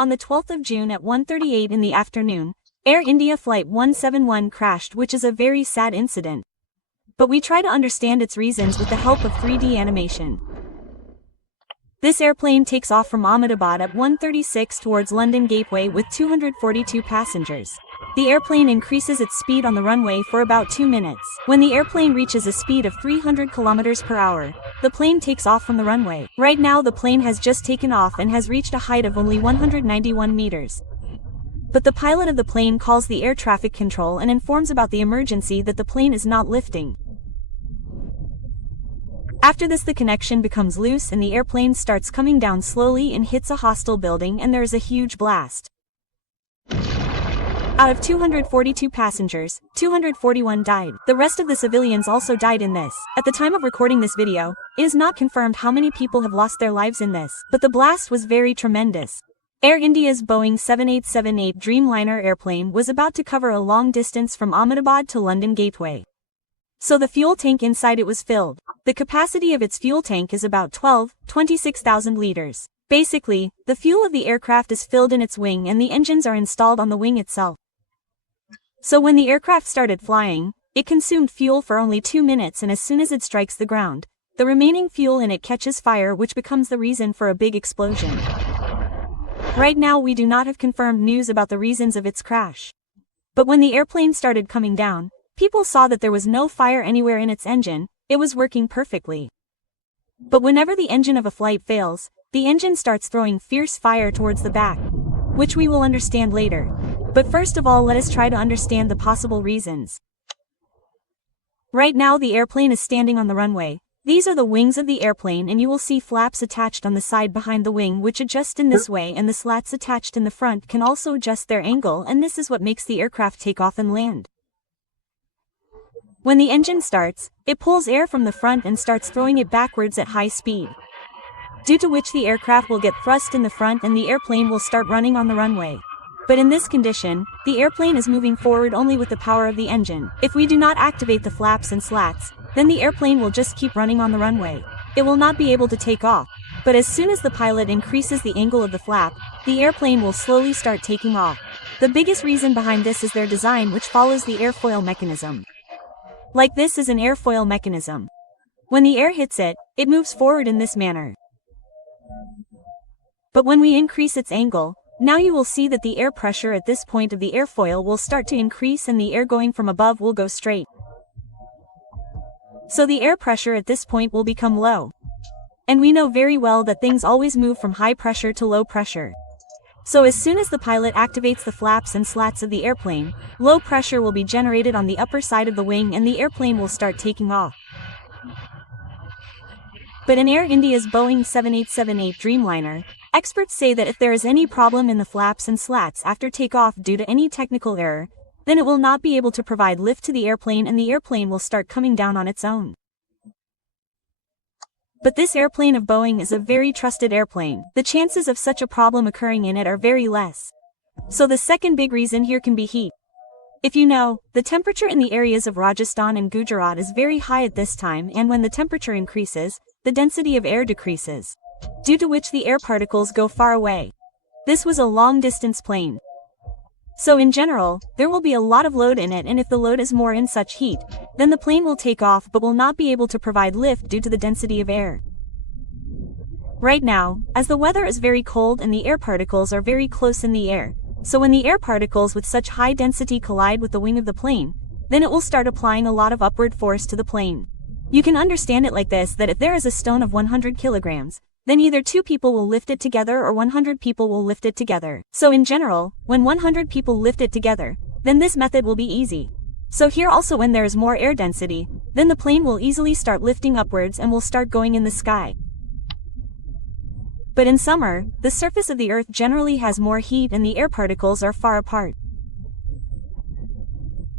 On the 12th of June at 1:38 in the afternoon, Air India Flight 171 crashed, which is a very sad incident. But we try to understand its reasons with the help of 3D animation. This airplane takes off from Ahmedabad at 1:36 towards London Gateway with 242 passengers. The airplane increases its speed on the runway for about 2 minutes. When the airplane reaches a speed of 300 kilometers per hour, the plane takes off from the runway. Right now the plane has just taken off and has reached a height of only 191 meters. But the pilot of the plane calls the air traffic control and informs about the emergency that the plane is not lifting. After this, the connection becomes loose and the airplane starts coming down slowly and hits a hostel building, and there is a huge blast. Out of 242 passengers, 241 died. The rest of the civilians also died in this. At the time of recording this video, it is not confirmed how many people have lost their lives in this, but the blast was very tremendous. Air India's Boeing 7878 Dreamliner airplane was about to cover a long distance from Ahmedabad to London Gateway. So the fuel tank inside it was filled. The capacity of its fuel tank is about 26,000 liters. Basically, the fuel of the aircraft is filled in its wing and the engines are installed on the wing itself. So when the aircraft started flying, it consumed fuel for only 2 minutes, and as soon as it strikes the ground, the remaining fuel in it catches fire, which becomes the reason for a big explosion. Right now we do not have confirmed news about the reasons of its crash. But when the airplane started coming down, people saw that there was no fire anywhere in its engine. It was working perfectly. But whenever the engine of a flight fails, the engine starts throwing fierce fire towards the back, which we will understand later. But first of all, let us try to understand the possible reasons. Right now the airplane is standing on the runway. These are the wings of the airplane, and you will see flaps attached on the side behind the wing which adjust in this way, and the slats attached in the front can also adjust their angle, and this is what makes the aircraft take off and land. When the engine starts, it pulls air from the front and starts throwing it backwards at high speed, due to which the aircraft will get thrust in the front and the airplane will start running on the runway. But in this condition, the airplane is moving forward only with the power of the engine. If we do not activate the flaps and slats, then the airplane will just keep running on the runway. It will not be able to take off. But as soon as the pilot increases the angle of the flap, the airplane will slowly start taking off. The biggest reason behind this is their design, which follows the airfoil mechanism. Like this is an airfoil mechanism. When the air hits it, it moves forward in this manner. But when we increase its angle, now you will see that the air pressure at this point of the airfoil will start to increase and the air going from above will go straight. So the air pressure at this point will become low. And we know very well that things always move from high pressure to low pressure. So as soon as the pilot activates the flaps and slats of the airplane, low pressure will be generated on the upper side of the wing and the airplane will start taking off. But in Air India's Boeing 7878 Dreamliner, experts say that if there is any problem in the flaps and slats after takeoff due to any technical error, then it will not be able to provide lift to the airplane and the airplane will start coming down on its own. But this airplane of Boeing is a very trusted airplane. The chances of such a problem occurring in it are very less. So the second big reason here can be heat. If you know, the temperature in the areas of Rajasthan and Gujarat is very high at this time, and when the temperature increases, the density of air decreases, due to which the air particles go far away. This was a long-distance plane. So in general, there will be a lot of load in it, and if the load is more in such heat, then the plane will take off but will not be able to provide lift due to the density of air. Right now, as the weather is very cold and the air particles are very close in the air, so when the air particles with such high density collide with the wing of the plane, then it will start applying a lot of upward force to the plane. You can understand it like this, that if there is a stone of 100 kilograms, then either 2 people will lift it together or 100 people will lift it together. So in general, when 100 people lift it together, then this method will be easy. So here also, when there is more air density, then the plane will easily start lifting upwards and will start going in the sky. But in summer, the surface of the earth generally has more heat and the air particles are far apart.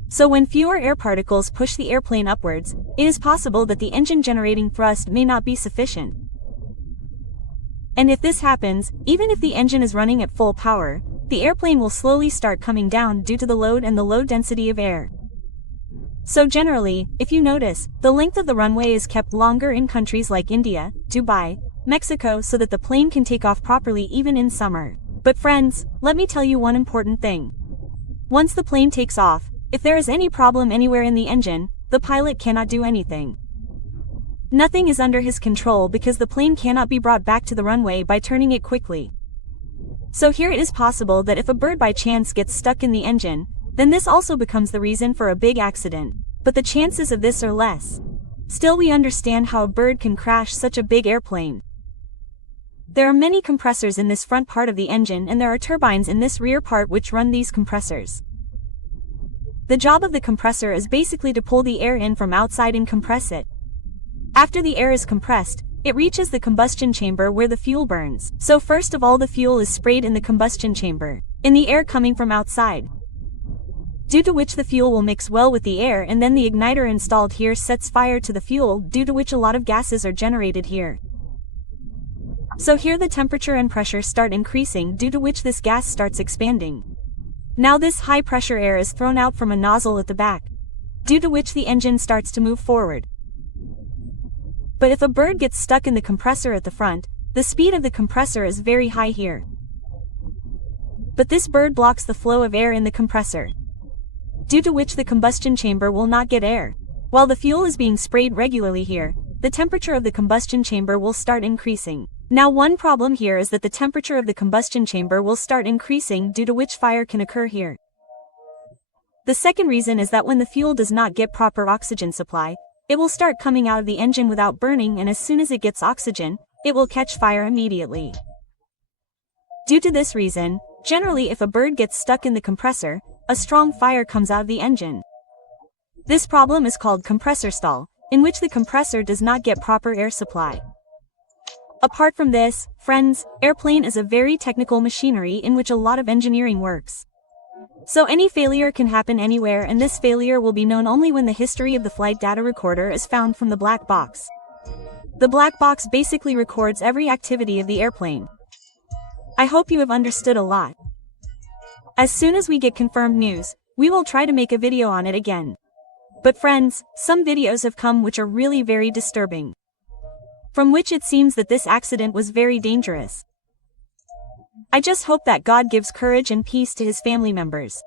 So when fewer air particles push the airplane upwards, it is possible that the engine generating thrust may not be sufficient. And if this happens, even if the engine is running at full power, the airplane will slowly start coming down due to the load and the low density of air. So generally, if you notice, the length of the runway is kept longer in countries like India, Dubai, Mexico, so that the plane can take off properly even in summer. But friends, let me tell you one important thing. Once the plane takes off, if there is any problem anywhere in the engine, the pilot cannot do anything. Nothing is under his control because the plane cannot be brought back to the runway by turning it quickly. So here it is possible that if a bird by chance gets stuck in the engine, then this also becomes the reason for a big accident, but the chances of this are less. Still, we understand how a bird can crash such a big airplane. There are many compressors in this front part of the engine, and there are turbines in this rear part which run these compressors. The job of the compressor is basically to pull the air in from outside and compress it. After the air is compressed, it reaches the combustion chamber where the fuel burns. So first of all, the fuel is sprayed in the combustion chamber, in the air coming from outside, due to which the fuel will mix well with the air, and then the igniter installed here sets fire to the fuel, due to which a lot of gases are generated here. So here the temperature and pressure start increasing, due to which this gas starts expanding. Now this high pressure air is thrown out from a nozzle at the back, due to which the engine starts to move forward. But if a bird gets stuck in the compressor at the front, the speed of the compressor is very high here. But this bird blocks the flow of air in the compressor, due to which the combustion chamber will not get air. While the fuel is being sprayed regularly here, the temperature of the combustion chamber will start increasing. Now one problem here is that the temperature of the combustion chamber will start increasing, due to which fire can occur here. The second reason is that when the fuel does not get proper oxygen supply, it will start coming out of the engine without burning, and as soon as it gets oxygen, it will catch fire immediately. Due to this reason, generally if a bird gets stuck in the compressor, a strong fire comes out of the engine. This problem is called compressor stall, in which the compressor does not get proper air supply. Apart from this, friends, airplane is a very technical machinery in which a lot of engineering works. So any failure can happen anywhere, and this failure will be known only when the history of the flight data recorder is found from the black box. The black box basically records every activity of the airplane. I hope you have understood a lot. As soon as we get confirmed news, we will try to make a video on it again. But friends, some videos have come which are really very disturbing, from which it seems that this accident was very dangerous. I just hope that God gives courage and peace to his family members.